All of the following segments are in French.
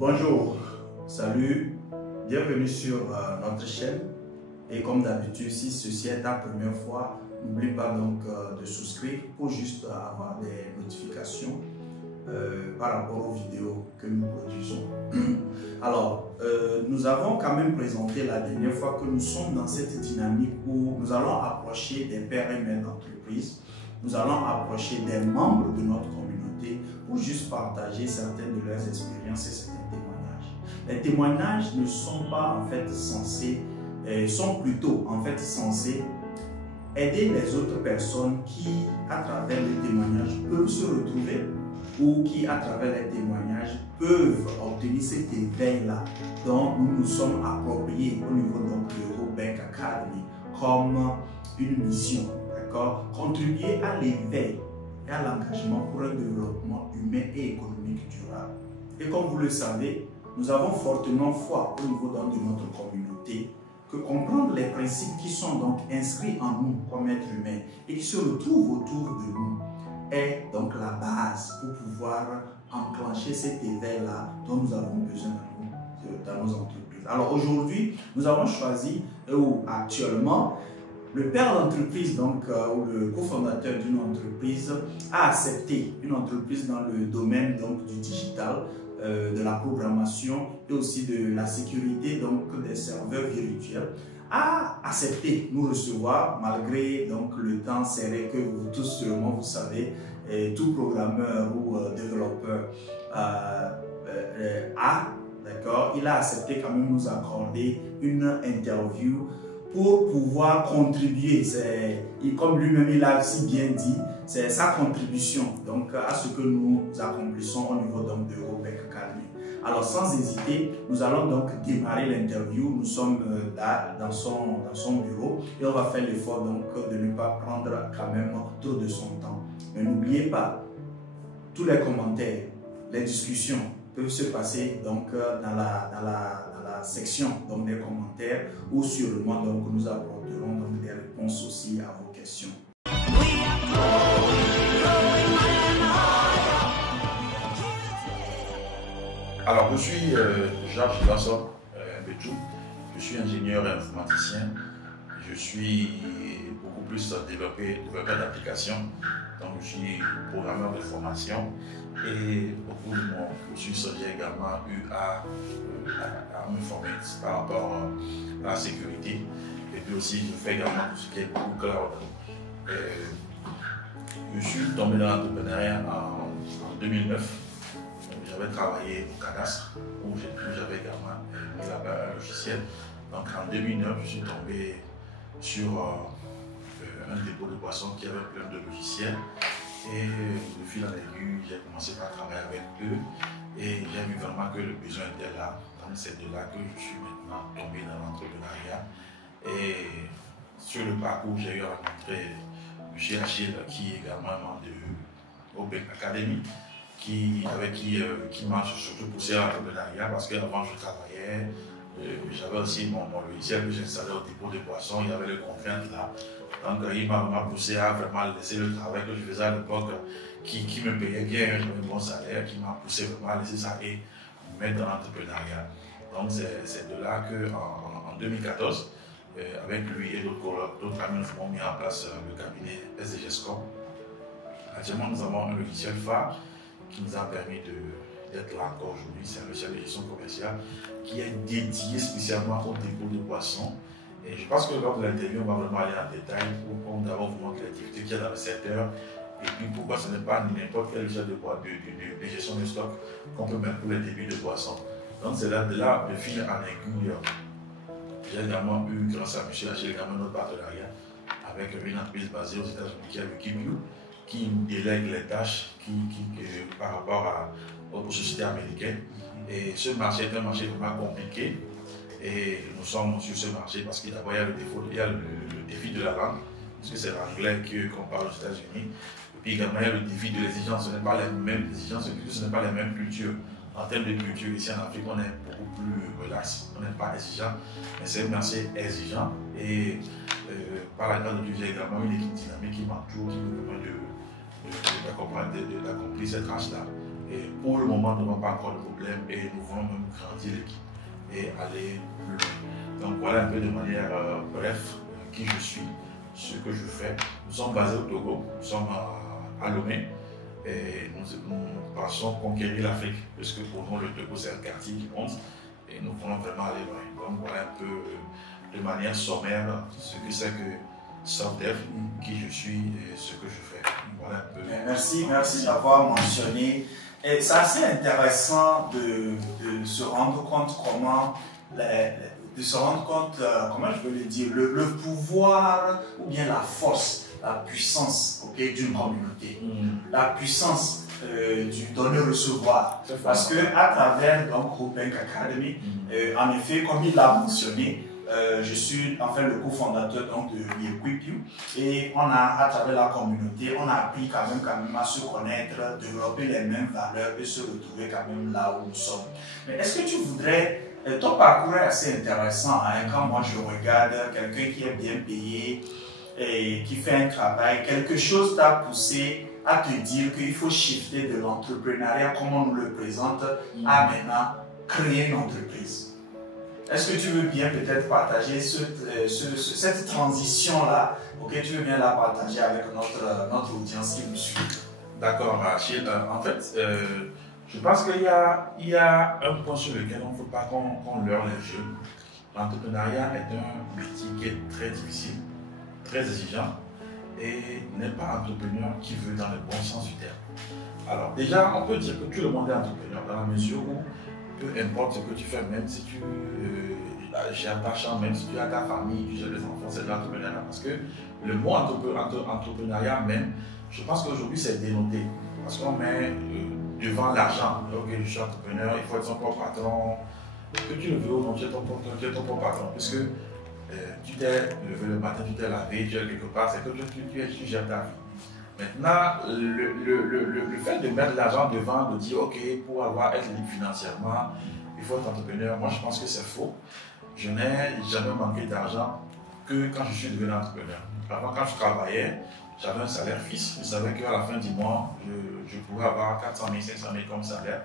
Bonjour, salut, bienvenue sur notre chaîne. Et comme d'habitude, si ceci est ta première fois, n'oublie pas donc de souscrire pour juste avoir des notifications par rapport aux vidéos que nous produisons. Alors, nous avons quand même présenté la dernière fois que nous sommes dans cette dynamique où nous allons approcher des pères et mères d'entreprise, nous allons approcher des membres de notre communauté pour juste partager certaines de leurs expériences et certains témoignages. Les témoignages ne sont pas en fait censés, sont plutôt en fait censés aider les autres personnes qui, à travers les témoignages, peuvent se retrouver ou qui, à travers les témoignages, peuvent obtenir cet éveil-là dont nous nous sommes appropriés au niveau donc de Eurobank Academy comme une mission, d'accord? Contribuer à l'éveil et à l'engagement pour un développement humain et économique durable. Et comme vous le savez, nous avons fortement foi au niveau donc de notre communauté que comprendre les principes qui sont donc inscrits en nous comme êtres humains et qui se retrouvent autour de nous est donc la base pour pouvoir enclencher cet éveil-là dont nous avons besoin dans nos entreprises. Alors aujourd'hui, nous avons choisi, ou actuellement, le père d'entreprise, donc, ou le cofondateur d'une entreprise, a accepté une entreprise dans le domaine donc, du digital, de la programmation et aussi de la sécurité donc, des serveurs virtuels, a accepté nous recevoir malgré donc, le temps serré que vous tous sûrement vous savez, et tout programmeur ou développeur a, d'accord, il a accepté quand même nous accorder une interview pour pouvoir contribuer, comme lui-même il a si bien dit, c'est sa contribution donc, à ce que nous accomplissons au niveau donc, de Eurobank Academy. Alors sans hésiter, nous allons donc démarrer l'interview. Nous sommes là dans son bureau et on va faire l'effort donc de ne pas prendre quand même trop de son temps. Mais n'oubliez pas, tous les commentaires, les discussions peuvent se passer donc dans la section donc, des commentaires où sûrement donc, nous apporterons donc, des réponses aussi à vos questions. Alors, je suis Georges Lasson Bétou, je suis ingénieur et informaticien, je suis beaucoup plus développeur d'applications, donc je suis programmeur de formation et au cours de mon cursus, j'ai également eu à me former par rapport à la sécurité et puis aussi je fais également tout ce qui est Google Cloud. Je suis tombé dans l'entrepreneuriat en 2009. J'avais travaillé au cadastre où j'avais également mis là-bas un logiciel. Donc en 2009, je suis tombé sur un dépôt de boissons qui avait plein de logiciels. Et de fil en aiguille, j'ai commencé par travailler avec eux et j'ai vu vraiment que le besoin était là. Donc c'est de là que je suis maintenant tombé dans l'entrepreneuriat. Et sur le parcours, j'ai eu à rencontrer M. Achille, qui est également membre de Eurobank Academy, avec qui m'a surtout poussé à l'entrepreneuriat parce qu'avant je travaillais, j'avais aussi mon logiciel que j'installais au dépôt de boissons, il y avait les contraintes là. Donc il m'a poussé à vraiment laisser le travail que je faisais à l'époque qui me payait bien, j'avais un bon salaire, qui m'a poussé vraiment à laisser ça et me mettre dans l'entrepreneuriat. Donc c'est de là qu'en 2014, avec lui et d'autres amis, nous avons mis en place le cabinet SDGESCOM. Actuellement, nous avons un logiciel phare qui nous a permis d'être là encore aujourd'hui. C'est un logiciel de gestion commerciale qui est dédié spécialement au dépôt de boissons. Et je pense que lors de l'interview, on va vraiment aller en détail pour d'abord vous montrer l'activité qu'il y a dans le secteur et puis pourquoi ce n'est pas n'importe quel logiciel de gestion de stock qu'on peut mettre pour les débuts de boissons. Donc c'est là, de fil en aiguille, j'ai également eu, grâce à M. Achille, également notre partenariat avec une entreprise basée aux États-Unis qui est Wikipedia, qui nous délègue les tâches par rapport aux sociétés américaines. Et ce marché est un marché vraiment compliqué. Et nous sommes sur ce marché parce qu'il y a le défi de la langue, parce que c'est l'anglais qu'on parle aux États-Unis. Et puis également, il y a le défi de l'exigence. Ce n'est pas les mêmes exigences, ce n'est pas les mêmes cultures. En termes de culture, ici en Afrique, on est beaucoup plus relax, on n'est pas exigeant, mais c'est un marché exigeant. Et par la grâce de Dieu, j'ai également une équipe dynamique qui m'entoure, qui me permet d'accomplir cette tâche-là. Et pour le moment, nous n'avons pas encore de problème et nous voulons même grandir l'équipe et aller plus loin. Donc voilà un peu de manière bref qui je suis, ce que je fais. Nous sommes basés au Togo, nous sommes à Lomé et nous pensons conquérir l'Afrique, puisque pour nous le Togo c'est un quartier qui compte et nous voulons vraiment aller loin. Donc voilà un peu de manière sommaire ce que c'est que SoftDev, qui je suis et ce que je fais. Voilà un peu. Merci d'avoir mentionné. Et c'est assez intéressant de se rendre compte comment, comment je veux le dire, le pouvoir ou bien la force, la puissance d'une communauté, la puissance du donner-recevoir. Parce que à travers donc, Group Bank Academy, en effet, comme il l'a mentionné, je suis enfin le cofondateur donc, de Equip You et on a, à travers la communauté, on a appris quand même à se connaître, développer les mêmes valeurs et se retrouver quand même là où nous sommes. Mais est-ce que tu voudrais, ton parcours est assez intéressant, hein, quand moi je regarde quelqu'un qui est bien payé et qui fait un travail, quelque chose t'a poussé à te dire qu'il faut shifter de l'entrepreneuriat comme on nous le présente à maintenant créer une entreprise. Est-ce que tu veux bien peut-être partager cette transition-là, tu veux bien la partager avec notre audience qui nous suit? D'accord, Rachid. En fait, je pense qu'il y a un point sur lequel on ne faut pas qu'on leurre les jeunes. L'entrepreneuriat est un métier qui est très difficile, très exigeant et n'est pas entrepreneur qui veut dans le bon sens du terme. Alors déjà, on peut dire que tout le monde est entrepreneur dans la mesure où peu importe ce que tu fais, même si tu gères ta chambre, même si tu as ta famille, tu gères les enfants, c'est de l'entrepreneuriat. Parce que le mot entrepreneuriat même, je pense qu'aujourd'hui c'est dénoté. Parce qu'on met devant l'argent. Ok, je suis entrepreneur, il faut être son propre patron. Que tu le veux ou non, tu es ton propre patron. Puisque tu t'es levé le matin, tu t'es lavé, tu es quelque part, c'est que tu gères ta vie. Maintenant, le fait de mettre l'argent devant, de dire ok, pour être libre financièrement, il faut être entrepreneur, moi je pense que c'est faux. Je n'ai jamais manqué d'argent que quand je suis devenu entrepreneur. Avant, quand je travaillais, j'avais un salaire fixe. Je savais qu'à la fin du mois, je pourrais avoir 400 000, 500 000 comme salaire.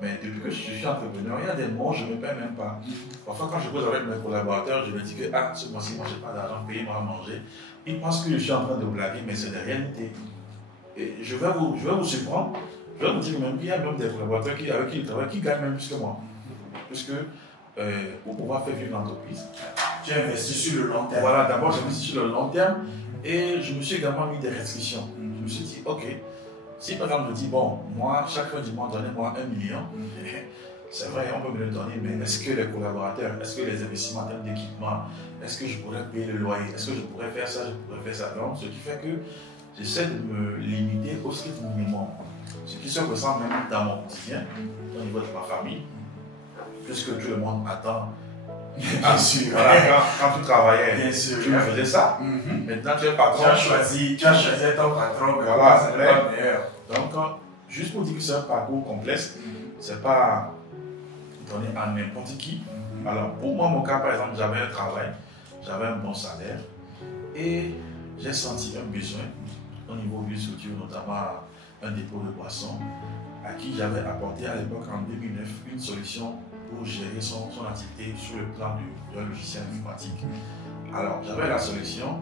Mais depuis que je suis entrepreneur, il y a des mois où je ne me paie même pas. Parfois, quand je cause avec mes collaborateurs, je me dis que ce mois-ci, moi, je n'ai pas d'argent, payez-moi à manger. Ils pensent que je suis en train de blaguer, mais c'est la réalité. Et je vais vous surprendre. Je vais vous dire même qu'il y a même des collaborateurs avec qui ils travaillent qui gagnent même plus que moi. Puisque pour pouvoir faire vivre l'entreprise, j'ai investi sur le long terme. Voilà, d'abord j'ai investi sur le long terme et je me suis également mis des restrictions. Je me suis dit, ok, si par exemple je dis, bon, moi, chaque fin du mois, donnez-moi 1 million, c'est vrai, on peut me le donner, mais est-ce que les collaborateurs, est-ce que les investissements en termes d'équipement, est-ce que je pourrais payer le loyer, est-ce que je pourrais faire ça, je pourrais faire ça? Donc, ce qui fait que j'essaie de me limiter au strict minimum. Ce qui se ressent même dans mon quotidien, au niveau de ma famille, puisque tout le monde attend. Bien sûr. Voilà, quand tu travaillais, bien sûr, tu me faisais ça. Maintenant, tu es patron. Tu as choisi ton patron, voilà, c'est le meilleur. Donc, juste pour dire que c'est un parcours complexe, c'est pas donné à n'importe qui. Alors, pour moi, mon cas, par exemple, j'avais un travail, j'avais un bon salaire et j'ai senti un besoin au niveau d'une structure, notamment un dépôt de boissons, à qui j'avais apporté à l'époque, en 2009, une solution pour gérer son activité sur le plan d'un logiciel informatique. Alors, j'avais la solution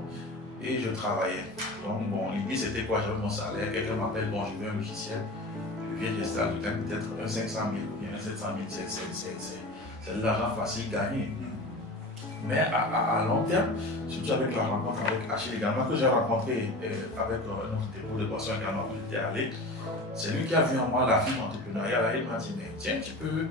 et je travaillais. Donc, bon, l'idée c'était quoi? J'avais mon salaire, quelqu'un m'appelle, bon, je veux un logiciel, je viens d'installer, je gagne peut-être un 500 000 ou bien un 700 000, c'est de l'argent facile gagné. Mais à long terme, surtout avec la rencontre avec Achille également, que j'ai rencontré avec notre dépôt de boissons également où j'étais allé, c'est lui qui a vu en moi la fibre entrepreneuriale. Il m'a dit, mais tiens, tu peux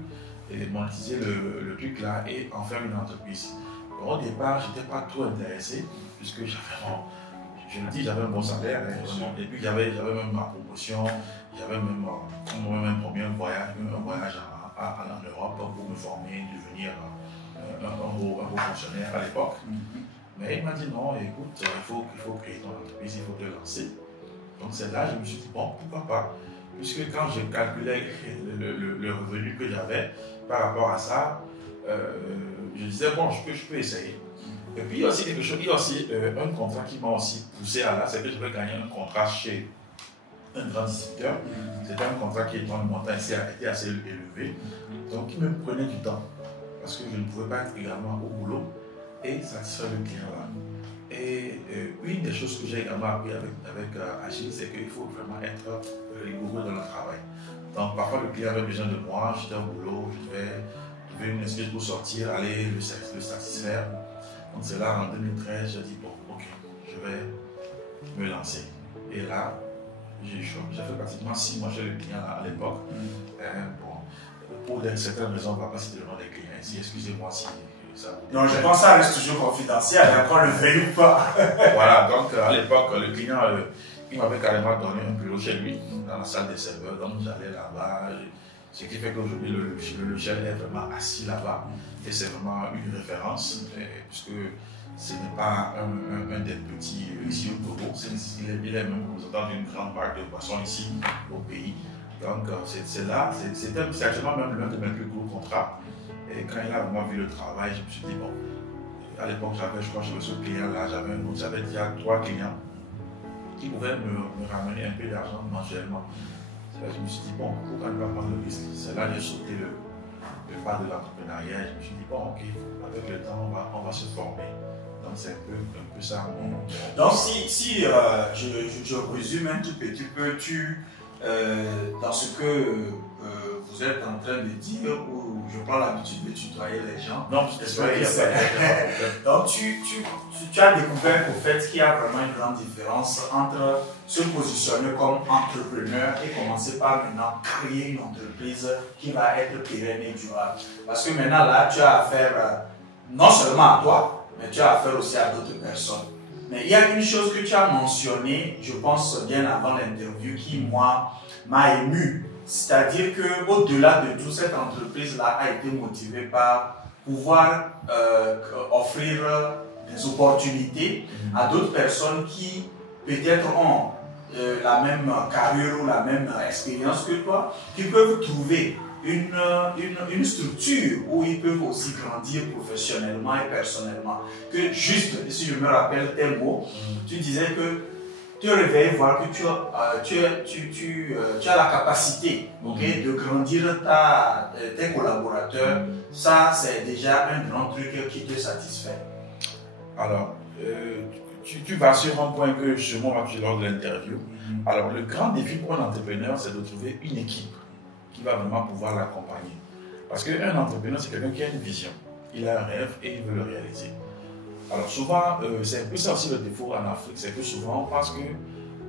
monétiser le truc là et en faire une entreprise. Bon, au départ, je n'étais pas trop intéressé, puisque j'avais un bon salaire, et puis j'avais même ma promotion, j'avais même un premier voyage en Europe pour me former, devenir un gros fonctionnaire à l'époque. Mais il m'a dit non, écoute, il faut créer ton entreprise, il faut te lancer. Donc c'est là que je me suis dit, bon, pourquoi pas? Puisque quand je calculais le revenu que j'avais par rapport à ça, je disais, bon, je peux essayer. Et puis il y a aussi quelque chose, il y a aussi un contrat qui m'a aussi poussé à là, c'est que je vais gagner un contrat chez un grand distributeur. C'était un contrat qui, dans le montant, était assez élevé. Donc, il me prenait du temps parce que je ne pouvais pas être également au boulot et satisfaire le client là. Et une des choses que j'ai également appris avec Agile, c'est qu'il faut vraiment être rigoureux dans le travail. Donc, parfois, le client avait besoin de moi, j'étais au boulot, je devais une excuse pour sortir, aller le satisfaire. Donc, c'est là, en 2013, j'ai dit, bon, ok, je vais me lancer. Et là, j'ai fait pratiquement 6 mois chez le client à l'époque. Bon, pour certaines raisons, on ne va pas citer le nom des clients ici. Excusez-moi si ça vous dit. Non, je pense que ça reste toujours confidentiel, qu'on le veuille ou pas. Voilà, donc à l'époque, le client, il m'avait carrément donné un bureau chez lui, dans la salle des serveurs. Donc j'allais là-bas. Ce qui fait qu'aujourd'hui, le logiciel est vraiment assis là-bas. Et c'est vraiment une référence, puisque ce n'est pas un des petits ici au Togo. Il est même représentant d'une grande marque de boissons ici au pays. Donc c'est là, c'est actuellement même l'un de mes plus gros contrats. Et quand il a vraiment vu le travail, je me suis dit, bon, à l'époque, je crois que j'avais ce client-là, j'avais déjà 3 clients qui pouvaient me ramener un peu d'argent mensuellement. Je me suis dit, bon, pourquoi ne pas prendre le risque? C'est là que j'ai sauté le pas de l'entrepreneuriat. Je me suis dit, bon, ok, avec le temps, on va se former. Donc, c'est un peu ça. Donc, si je résume un tout petit peu, dans ce que vous êtes en train de dire, ou je prends l'habitude de tutoyer les gens. Non, parce que donc, tu as découvert au fait qu'il y a vraiment une grande différence entre se positionner comme entrepreneur et commencer par maintenant créer une entreprise qui va être pérenne et durable. Parce que maintenant, là, tu as affaire non seulement à toi, mais tu as affaire aussi à d'autres personnes. Mais il y a une chose que tu as mentionnée, je pense bien avant l'interview, qui moi m'a ému. C'est-à-dire qu'au-delà de tout, cette entreprise-là a été motivée par pouvoir offrir des opportunités à d'autres personnes qui peut-être ont la même carrure ou la même expérience que toi, qui peuvent trouver une structure où ils peuvent aussi grandir professionnellement et personnellement. Que juste, si je me rappelle tel mot, tu disais que te réveiller, voir que tu as la capacité de grandir tes collaborateurs, ça c'est déjà un grand truc qui te satisfait. Alors, tu vas sur un point que je m'en rappelle lors de l'interview. Alors, le grand défi pour un entrepreneur, c'est de trouver une équipe qui va vraiment pouvoir l'accompagner. Parce qu'un entrepreneur, c'est quelqu'un qui a une vision. Il a un rêve et il veut le réaliser. Alors souvent, c'est un peu ça aussi le défaut en Afrique, c'est que souvent on pense que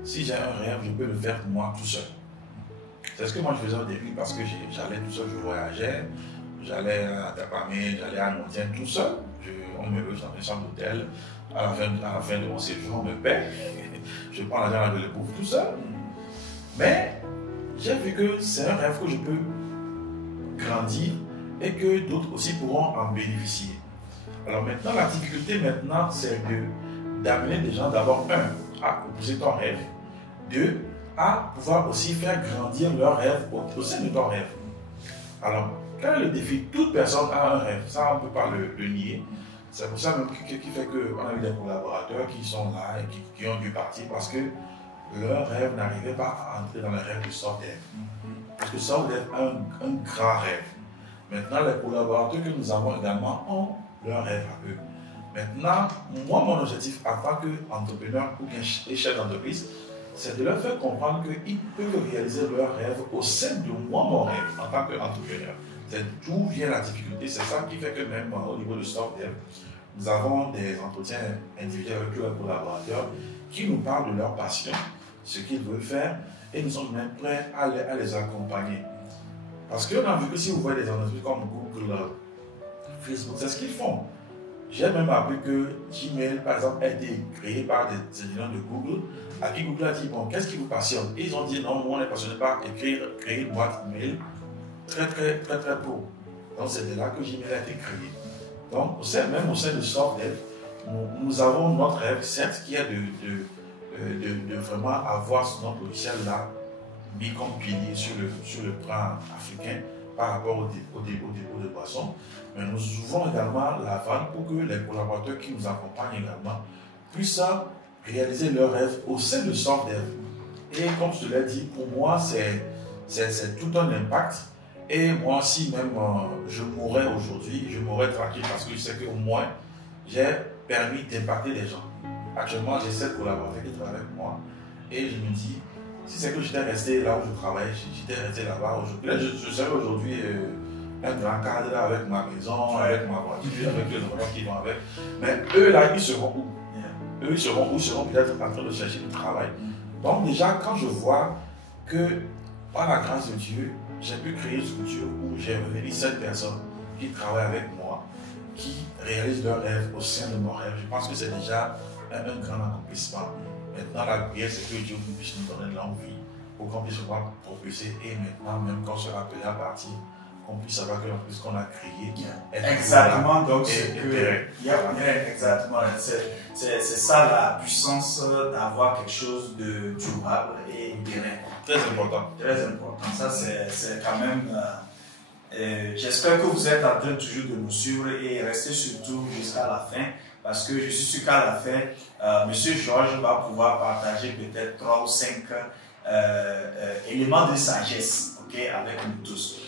si j'ai un rêve, je peux le faire moi tout seul. C'est ce que moi je faisais au début parce que j'allais tout seul, je voyageais, j'allais à Tapamé, j'allais à Nontien tout seul. On me loge dans une chambre d'hôtel, à la fin de mon séjour, on me paie, je prends l'argent de le bouffe tout seul. Mais j'ai vu que c'est un rêve que je peux grandir et que d'autres aussi pourront en bénéficier. Alors maintenant, la difficulté maintenant, c'est d'amener des gens d'abord, à épouser ton rêve, 2, à pouvoir aussi faire grandir leur rêve au sein de ton rêve. Alors, quel est le défi? Toute personne a un rêve, ça on ne peut pas le nier. C'est pour ça même qui fait qu'on a eu des collaborateurs qui sont là et qui ont dû partir parce que leur rêve n'arrivait pas à entrer dans le rêve de SoftDev. Parce que SoftDev a un grand rêve. Maintenant, les collaborateurs que nous avons également ont leur rêve à eux. Maintenant, moi, mon objectif en tant qu'entrepreneur ou bien chef d'entreprise, c'est de leur faire comprendre qu'ils peuvent réaliser leur rêve au sein de moi, mon rêve, en tant qu'entrepreneur. C'est d'où vient la difficulté. C'est ça qui fait que même au niveau de SoftDev, nous avons des entretiens individuels avec tous les collaborateurs qui nous parlent de leur passion, ce qu'ils veulent faire, et nous sommes même prêts à les accompagner. Parce qu'on a vu que si vous voyez des entreprises comme Google, Facebook, c'est ce qu'ils font. J'ai même appris que Gmail, par exemple, a été créé par des ingénieurs de Google, à qui Google a dit, bon, qu'est-ce qui vous passionne? Et ils ont dit, non, moi, on est passionné par créer une boîte mail très pro. Donc, c'est de là que Gmail a été créé. Donc, même au sein de SoftDev, nous avons notre rêve, certes, qui est de vraiment avoir notre logiciel-là mis comme pilier sur le plan africain par rapport au dépôt de boissons. Mais nous ouvrons également la vanne pour que les collaborateurs qui nous accompagnent également puissent réaliser leurs rêves au sein de SoftDev. Et comme je te l'ai dit, pour moi, c'est tout un impact. Et moi aussi, même, je mourrais aujourd'hui, je mourrais tranquille parce que je sais qu'au moins, j'ai permis d'impacter les gens. Actuellement, j'ai 7 collaborateurs qui travaillent avec moi. Et je me dis, si c'est que j'étais resté là où je travaille, j'étais resté là-bas aujourd'hui, je serais aujourd'hui un grand cadre là, avec ma maison, avec ma voiture, avec les enfants qui vont avec. Mais eux là, ils seront où? Eux, ils seront où? Ils seront peut-être en train de chercher du travail. Donc déjà, quand je vois que, par la grâce de Dieu, j'ai pu créer une structure où j'ai réuni 7 personnes qui travaillent avec moi, qui réalisent leurs rêves au sein de mon rêve. Je pense que c'est déjà un grand accomplissement. Maintenant, la prière, c'est que Dieu puisse nous donner de l'envie pour qu'on puisse pouvoir propulser et maintenant, même quand on sera appelé à partir, qu'on puisse savoir que l'entreprise qu'on a créée. Exactement, donc c'est que. Exactement. C'est ça la puissance d'avoir quelque chose de durable et pérenne. Très important. Très important. Ça, c'est quand même. J'espère que vous êtes en train toujours de nous suivre et restez surtout jusqu'à la fin parce que je suis sûr qu'à la fin, Monsieur Georges va pouvoir partager peut-être 3 ou 5 éléments de sagesse, ok, avec nous tous.